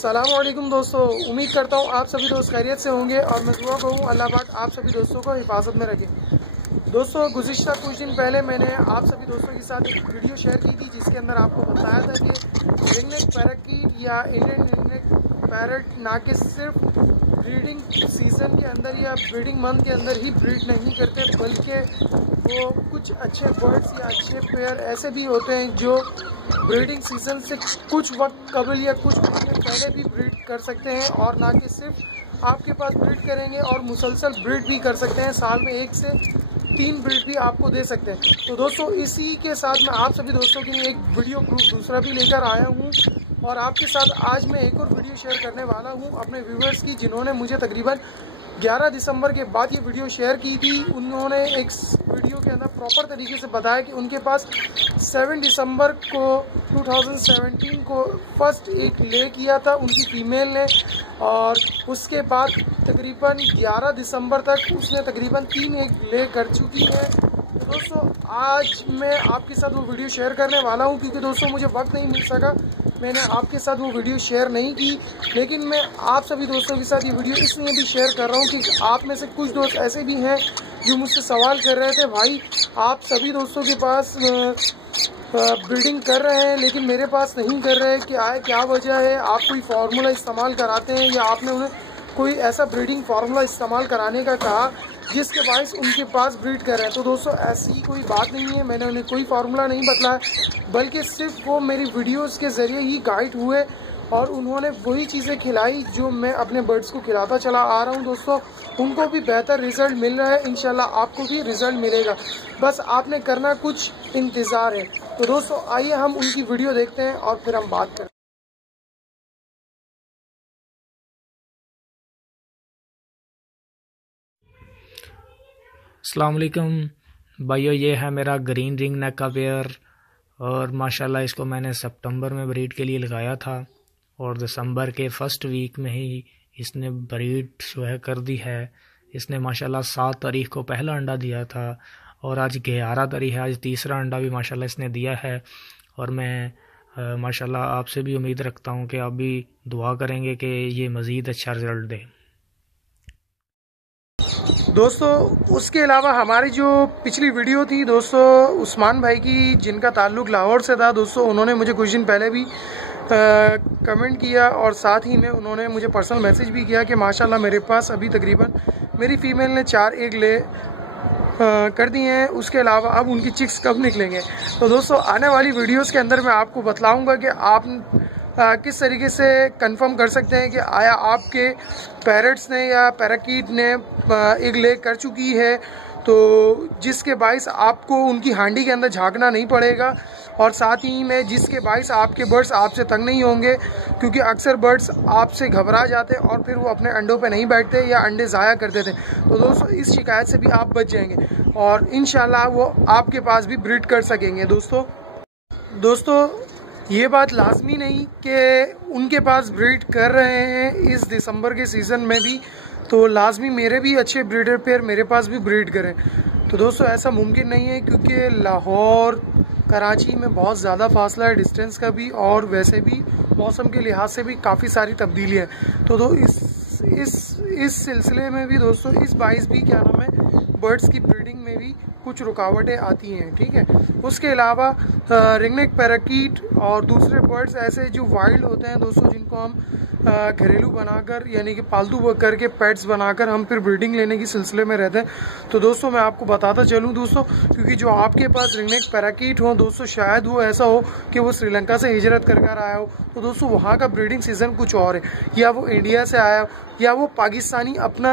अस्सलामुअलैकुम दोस्तों, उम्मीद करता हूँ आप सभी दोस्त खैरियत से होंगे और मैं दुआ करूँ अल्लाह पाक आप सभी दोस्तों को हिफाजत में रखे। दोस्तों, गुज़िश्ता कुछ दिन पहले मैंने आप सभी दोस्तों के साथ एक वीडियो शेयर की थी जिसके अंदर आपको बताया था कि रिंगनेक पैराकीट या इंडियन रिंगनेक पैरट ना कि सिर्फ ब्रीडिंग सीज़न के अंदर या ब्रीडिंग मंथ के अंदर ही ब्रीड नहीं करते, बल्कि वो कुछ अच्छे बर्ड्स या अच्छे पेयर ऐसे भी होते हैं जो ब्रीडिंग सीजन से कुछ वक्त कबल या कुछ महीने पहले भी ब्रीड कर सकते हैं, और ना कि सिर्फ आपके पास ब्रीड करेंगे और मुसलसल ब्रीड भी कर सकते हैं। साल में 1 से 3 ब्रीड भी आपको दे सकते हैं। तो दोस्तों, इसी के साथ मैं आप सभी दोस्तों के लिए एक वीडियो प्रूफ दूसरा भी लेकर आया हूँ, और आपके साथ आज मैं एक और वीडियो शेयर करने वाला हूँ अपने व्यूवर्स की, जिन्होंने मुझे तकरीबन 11 दिसंबर के बाद ये वीडियो शेयर की थी। उन्होंने एक वीडियो के अंदर प्रॉपर तरीके से बताया कि उनके पास 7 दिसंबर को 2017 को फर्स्ट एक ले किया था उनकी फीमेल ने, और उसके बाद तकरीबन 11 दिसंबर तक उसने तकरीबन 3 एग ले कर चुकी है। तो दोस्तों, आज मैं आपके साथ वो वीडियो शेयर करने वाला हूँ, क्योंकि दोस्तों मुझे वक्त नहीं मिल सका, मैंने आपके साथ वो वीडियो शेयर नहीं की। लेकिन मैं आप सभी दोस्तों के साथ ये वीडियो इसलिए भी शेयर कर रहा हूँ कि आप में से कुछ दोस्त ऐसे भी हैं जो मुझसे सवाल कर रहे थे, भाई आप सभी दोस्तों के पास ब्रीडिंग कर रहे हैं लेकिन मेरे पास नहीं कर रहे, क्या वजह है? आप कोई फार्मूला इस्तेमाल कराते हैं या आपने उन्हें कोई ऐसा ब्रीडिंग फार्मूला इस्तेमाल कराने का कहा जिसके बायस उनके पास ब्रीड कर रहे हैं? तो दोस्तों, ऐसी कोई बात नहीं है, मैंने उन्हें कोई फार्मूला नहीं बतलाया, बल्कि सिर्फ वो मेरी वीडियोस के ज़रिए ही गाइड हुए और उन्होंने वही चीज़ें खिलाई जो मैं अपने बर्ड्स को खिलाता चला आ रहा हूं। दोस्तों, उनको भी बेहतर रिज़ल्ट मिल रहा है, इंशाल्लाह आपको भी रिज़ल्ट मिलेगा, बस आपने करना कुछ इंतज़ार है। तो दोस्तों, आइए हम उनकी वीडियो देखते हैं और फिर हम बात करें। अस्सलाम वालेकुम भाइयों, ये है मेरा ग्रीन रिंग नेक का पेयर, और माशाल्लाह इसको मैंने सितंबर में ब्रीड के लिए लगाया था और दिसंबर के फर्स्ट वीक में ही इसने ब्रीड जो है कर दी है। इसने माशाल्लाह 7 तारीख को पहला अंडा दिया था और आज 11 तारीख है, आज तीसरा अंडा भी माशाल्लाह इसने दिया है। और मैं माशाल्लाह आपसे भी उम्मीद रखता हूँ कि आप भी दुआ करेंगे कि ये मज़ीद अच्छा रिज़ल्ट दे। दोस्तों, उसके अलावा हमारी जो पिछली वीडियो थी दोस्तों उस्मान भाई की, जिनका ताल्लुक लाहौर से था, दोस्तों उन्होंने मुझे कुछ दिन पहले भी कमेंट किया और साथ ही में उन्होंने मुझे पर्सनल मैसेज भी किया कि माशाल्लाह मेरे पास अभी तकरीबन मेरी फ़ीमेल ने 4 एग ले कर दिए हैं, उसके अलावा अब उनकी चिक्स कब निकलेंगे। तो दोस्तों, आने वाली वीडियोस के अंदर मैं आपको बतलाऊँगा कि आप किस तरीके से कंफर्म कर सकते हैं कि आया आपके पैरट्स ने या पैराकीट ने एक ले कर चुकी है, तो जिसके बायस आपको उनकी हांडी के अंदर झांकना नहीं पड़ेगा, और साथ ही में जिसके बायस आपके बर्ड्स आपसे तंग नहीं होंगे, क्योंकि अक्सर बर्ड्स आपसे घबरा जाते हैं और फिर वो अपने अंडों पे नहीं बैठते या अंडे ज़ाया कर देते। तो दोस्तों, इस शिकायत से भी आप बच जाएंगे और इंशाल्लाह वो आपके पास भी ब्रीड कर सकेंगे। दोस्तों ये बात लाजमी नहीं कि उनके पास ब्रीड कर रहे हैं इस दिसंबर के सीज़न में भी तो लाजमी मेरे भी अच्छे ब्रीडर पेयर मेरे पास भी ब्रीड करें। तो दोस्तों, ऐसा मुमकिन नहीं है, क्योंकि लाहौर कराची में बहुत ज़्यादा फासला है डिस्टेंस का भी, और वैसे भी मौसम के लिहाज से भी काफ़ी सारी तब्दीलियाँ हैं। तो इस सिलसिले में भी दोस्तों इस बाइस भी क्या नाम है, बर्ड्स की ब्रीडिंग में भी कुछ रुकावटें आती हैं, ठीक है। उसके अलावा रिंगनेक पैराकीट और दूसरे बर्ड्स ऐसे जो वाइल्ड होते हैं दोस्तों, जिनको हम घरेलू बनाकर यानी कि पालतू करके पेट्स बनाकर हम फिर ब्रीडिंग लेने की सिलसिले में रहते हैं। तो दोस्तों, मैं आपको बताता चलूँ दोस्तों, क्योंकि जो आपके पास रिंगनेक पैराकीट हो दोस्तों, शायद वो ऐसा हो कि वो श्रीलंका से हिजरत कर आया हो, तो दोस्तों वहाँ का ब्रीडिंग सीज़न कुछ और है, या वो इंडिया से आया हो या वो पाकिस्तानी अपना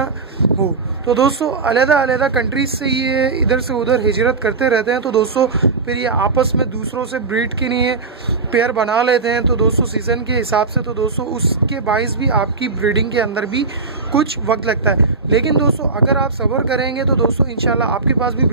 हो। तो दोस्तों, अलग-अलग कंट्रीज से ये इधर से उधर हिजरत करते रहते हैं, तो दोस्तों फिर ये आपस में दूसरों से ब्रीड के लिए पेयर बना लेते हैं। तो दोस्तों, सीज़न के हिसाब से तो दोस्तों उसके बाइस भी आपकी ब्रीडिंग के अंदर भी कुछ वक्त लगता है, लेकिन दोस्तों अगर आप सब्र करेंगे तो दोस्तों इंशाल्लाह आपके पास भी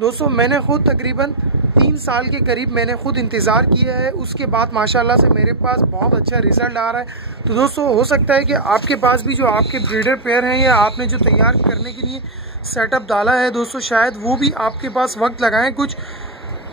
दोस्तों मैंने खुद तकरीबन 3 साल के करीब मैंने खुद इंतज़ार किया है, उसके बाद माशाल्लाह से मेरे पास बहुत अच्छा रिज़ल्ट आ रहा है। तो दोस्तों, हो सकता है कि आपके पास भी जो आपके ब्रीडर पेयर हैं या आपने जो तैयार करने के लिए सेटअप डाला है दोस्तों, शायद वो भी आपके पास वक्त लगाएं कुछ,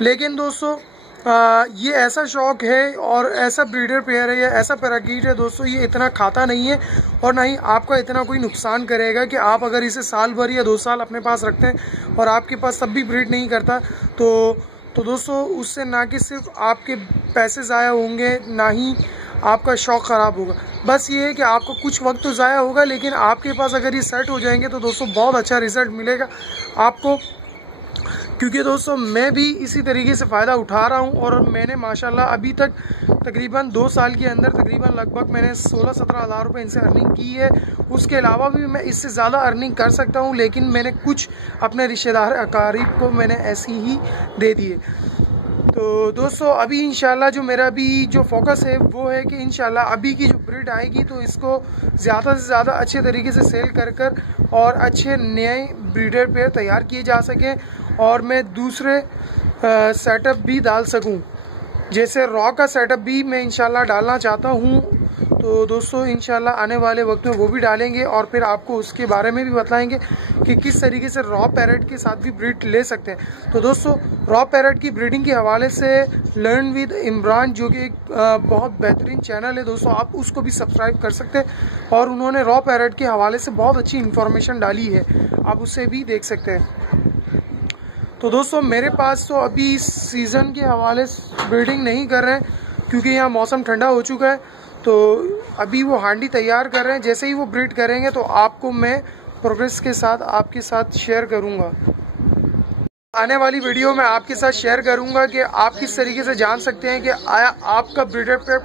लेकिन दोस्तों ये ऐसा शौक है और ऐसा ब्रीडर पेयर है या ऐसा पैराकीट है दोस्तों, ये इतना खाता नहीं है और ना ही आपका इतना कोई नुकसान करेगा कि आप अगर इसे साल भर या 2 साल अपने पास रखते हैं और आपके पास तब भी ब्रीड नहीं करता तो दोस्तों उससे ना कि सिर्फ आपके पैसे ज़ाया होंगे, ना ही आपका शौक़ ख़राब होगा। बस ये है कि आपको कुछ वक्त तो ज़ाया होगा, लेकिन आपके पास अगर ये सेट हो जाएंगे तो दोस्तों बहुत अच्छा रिज़ल्ट मिलेगा आपको। क्योंकि दोस्तों मैं भी इसी तरीके से फ़ायदा उठा रहा हूँ और मैंने माशाल्लाह अभी तक तकरीबन 2 साल के अंदर तकरीबन लगभग मैंने 16-17 हज़ार रुपये इनसे अर्निंग की है। उसके अलावा भी मैं इससे ज़्यादा अर्निंग कर सकता हूँ, लेकिन मैंने कुछ अपने रिश्तेदार अकारीब को मैंने ऐसी ही दे दिए। तो दोस्तों अभी इंशाल्लाह जो मेरा भी जो फोकस है वो है कि इंशाल्लाह अभी की जो ब्रीड आएगी तो इसको ज़्यादा से ज़्यादा अच्छे तरीके से सेल कर और अच्छे नए ब्रीडर पेयर तैयार किए जा सकें और मैं दूसरे सेटअप भी डाल सकूं। जैसे रॉ का सेटअप भी मैं इंशाल्लाह डालना चाहता हूं, तो दोस्तों इंशाल्लाह आने वाले वक्त में वो भी डालेंगे और फिर आपको उसके बारे में भी बताएंगे कि किस तरीके से रॉ पैरेट के साथ भी ब्रीड ले सकते हैं। तो दोस्तों रॉ पैरेट की ब्रीडिंग के हवाले से लर्न विद इमरान जो कि एक बहुत बेहतरीन चैनल है दोस्तों, आप उसको भी सब्सक्राइब कर सकते हैं और उन्होंने रॉ पैरेट के हवाले से बहुत अच्छी इन्फॉर्मेशन डाली है, आप उससे भी देख सकते हैं। तो दोस्तों मेरे पास तो अभी सीज़न के हवाले से ब्रीडिंग नहीं कर रहे हैं क्योंकि यहाँ मौसम ठंडा हो चुका है, तो अभी वो हांडी तैयार कर रहे हैं। जैसे ही वो ब्रीड करेंगे तो आपको मैं प्रोग्रेस के साथ आपके साथ शेयर करूँगा। आने वाली वीडियो में आपके साथ शेयर करूँगा कि आप किस तरीके से जान सकते हैं कि आया आपका ब्रीडर पेयर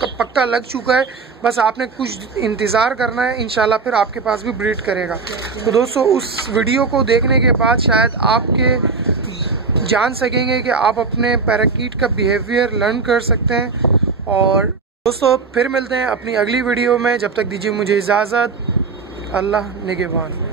का पक्का लग चुका है, बस आपने कुछ इंतज़ार करना है, इंशाल्लाह फिर आपके पास भी ब्रीड करेगा। तो दोस्तों उस वीडियो को देखने के बाद शायद आपके जान सकेंगे कि आप अपने पैराकीट का बिहेवियर लर्न कर सकते हैं। और दोस्तों फिर मिलते हैं अपनी अगली वीडियो में, जब तक दीजिए मुझे इजाज़त। अल्लाह निगहबान।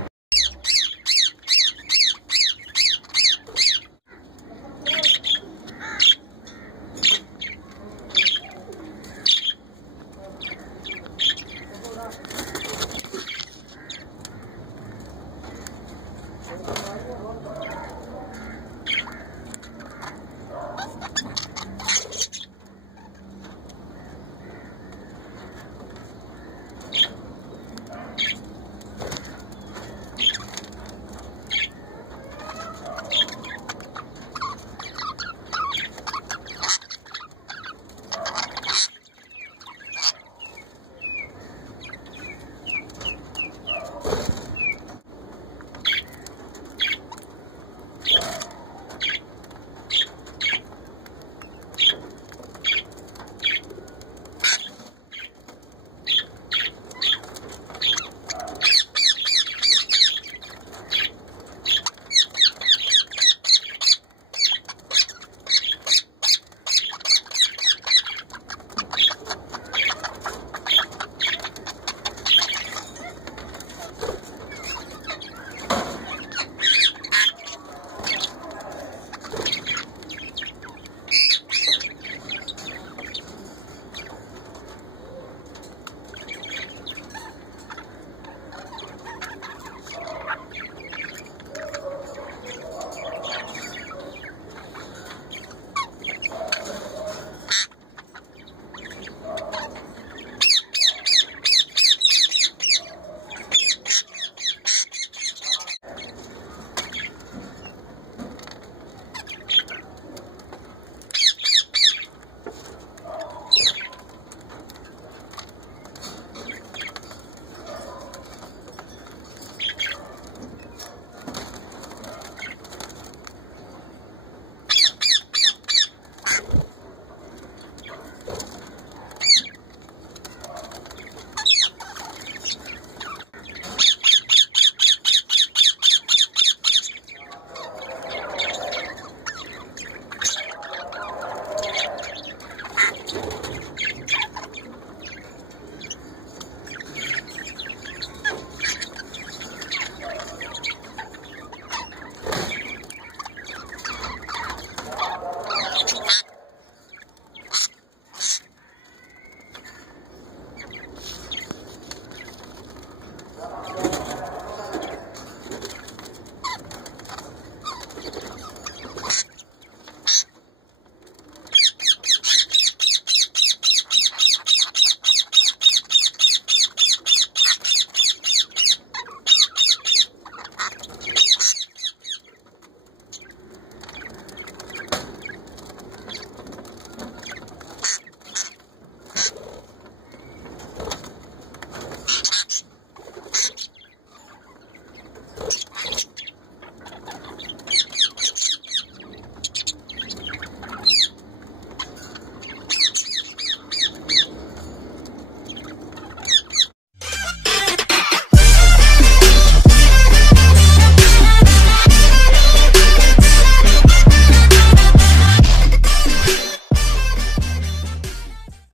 हाफिज़।